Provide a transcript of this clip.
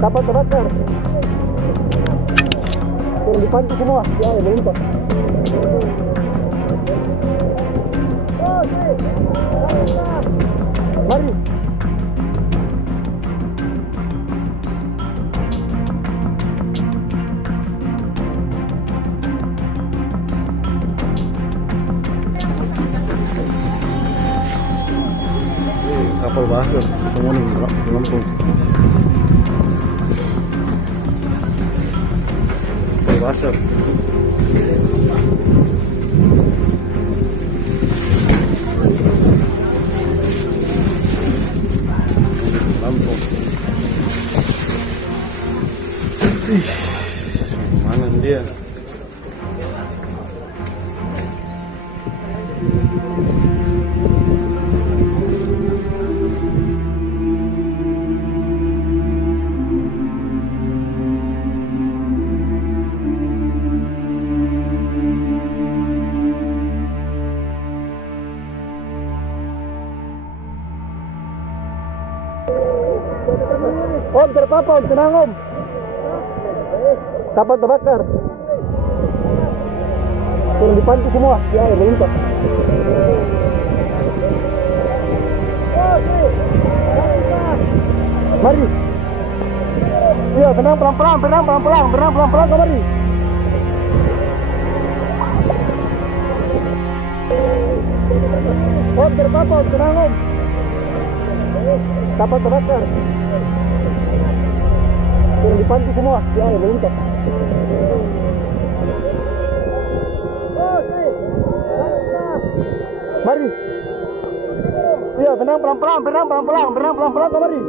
Kapal terbakar. Turun dipantu semua. Ya, melimpa. Mari. Kapal basah semua nih Lampung. Kapal basah. Lampung. Mana dia? Om, terpapa Om, tenang Om. Kapal terbakar. Turun dipantu semua. Ya, melimpa. Mari. Iya, tenang pelan-pelan, berenang pelan-pelan, mari. Om, terpapa Om, tenang Om. Kapal terbakar. Turun dipantu semua. Ya, melimpa. Mari. Iya, berenang pelan-pelan, mari.